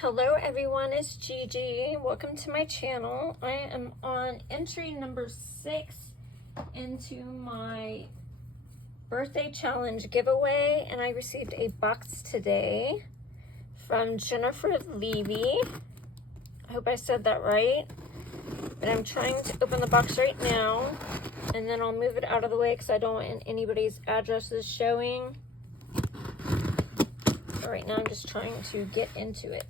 Hello everyone, it's Gigi. Welcome to my channel. I am on entry number 6 into my birthday challenge giveaway, and I received a box today from Jennifer Levy. I hope I said that right. But I'm trying to open the box right now, and then I'll move it out of the way because I don't want anybody's addresses showing. Right now I'm just trying to get into it.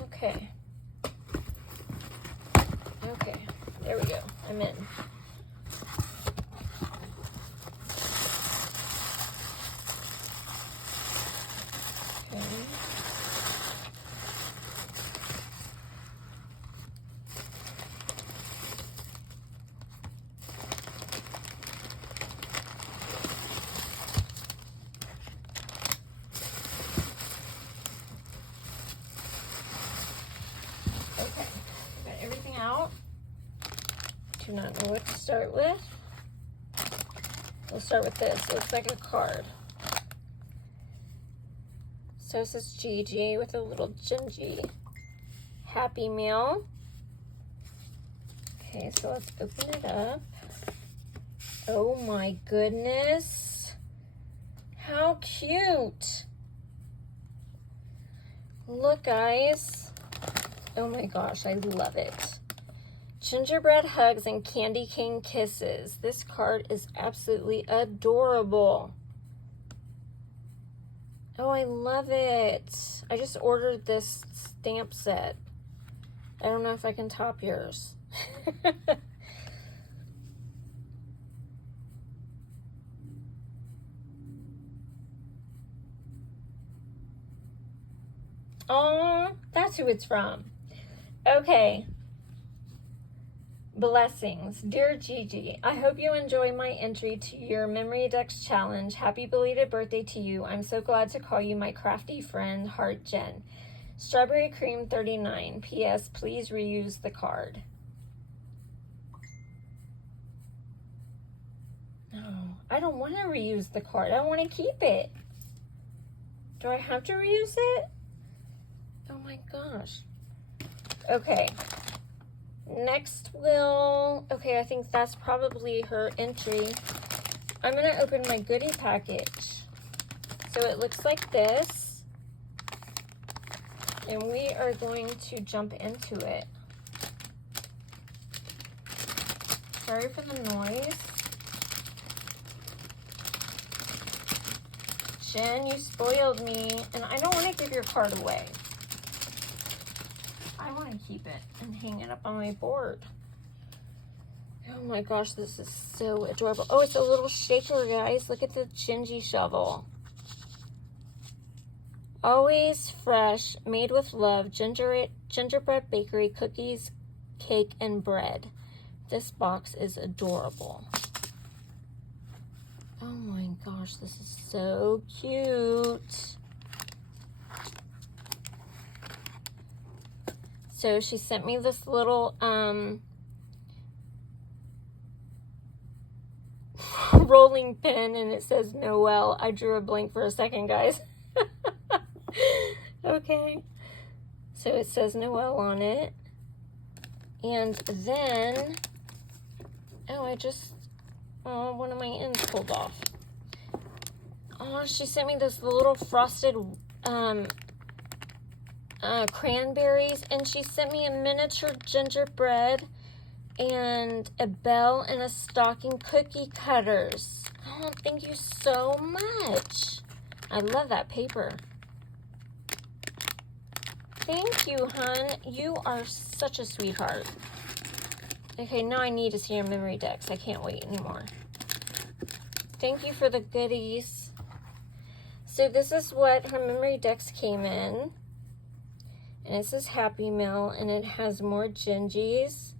Okay, there we go, I'm in. Okay. Okay, got everything out. Do not know what to start with. We'll start with this. It looks like a card. So this is Gigi with a little Gingy Happy Meal. Okay, so let's open it up. Oh my goodness. How cute. Look, guys. Oh my gosh, I love it. Gingerbread hugs and candy cane kisses. This card is absolutely adorable. Oh, I love it. I just ordered this stamp set. I don't know if I can top yours. Oh, that's who it's from. Okay. Blessings. Dear Gigi, I hope you enjoy my entry to your MemoryDex challenge. Happy belated birthday to you. I'm so glad to call you my crafty friend, Heart Jen. Strawberrycream39. P.S. Please reuse the card. No, I don't want to reuse the card. I want to keep it. Do I have to reuse it? Oh my gosh. Okay. Next okay, I think that's probably her entry. I'm going to open my goodie package. So it looks like this. And we are going to jump into it. Sorry for the noise. Jen, you spoiled me. And I don't want to give your card away. I want to keep it and hang it up on my board. Oh my gosh, this is so adorable. Oh, it's a little shaker, guys. Look at the Gingy shovel. Always fresh, made with love, gingerbread bakery, cookies, cake, and bread. This box is adorable. Oh my gosh, this is so cute. So she sent me this little rolling pin, and it says Noel. I drew a blank for a second, guys. Okay. So it says Noel on it. And then, one of my ends pulled off. Oh, she sent me this little frosted cranberries, and she sent me a miniature gingerbread and a bell and a stocking cookie cutters. Oh, thank you so much. I love that paper. Thank you, hon. You are such a sweetheart. Okay, now I need to see your MemoryDex. I can't wait anymore. Thank you for the goodies. So this is what her MemoryDex came in. And it says Happy Meal, and it has more Gingies.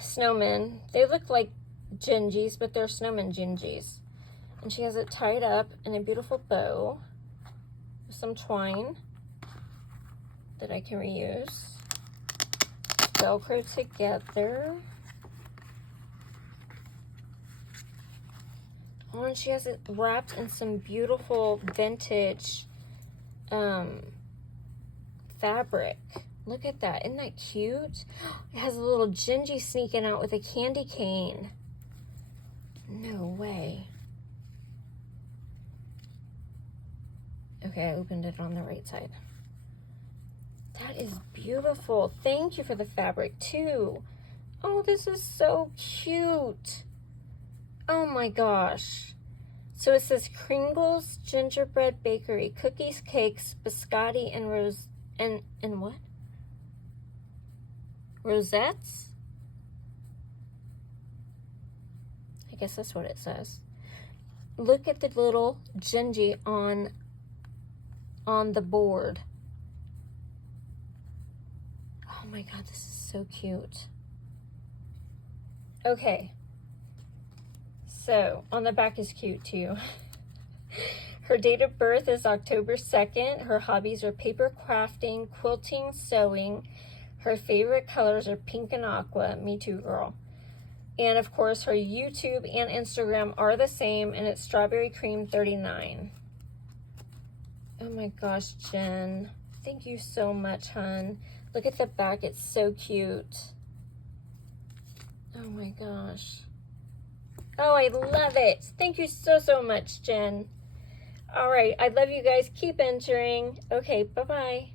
Snowmen. They look like Gingies, but they're snowman Gingies. And she has it tied up in a beautiful bow with some twine that I can reuse. Velcro together. Oh, and she has it wrapped in some beautiful vintage fabric. Look at that. Isn't that cute? It has a little Gigi sneaking out with a candy cane. No way. Okay, I opened it on the right side. That is beautiful. Thank you for the fabric, too. Oh, this is so cute. Oh, my gosh. So it says Kringle's Gingerbread Bakery. Cookies, cakes, biscotti, and and what? Rosettes? I guess that's what it says. Look at the little Gigi on the board. Oh my God, this is so cute. Okay. So, on the back is cute too. Her date of birth is October 2nd. Her hobbies are paper crafting, quilting, sewing. Her favorite colors are pink and aqua. Me too, girl. And of course, her YouTube and Instagram are the same, and it's Strawberrycream39. Oh my gosh, Jen. Thank you so much, hun. Look at the back. It's so cute. Oh my gosh. Oh, I love it. Thank you so, so much, Jen. All right. I love you guys. Keep entering. Okay, bye-bye.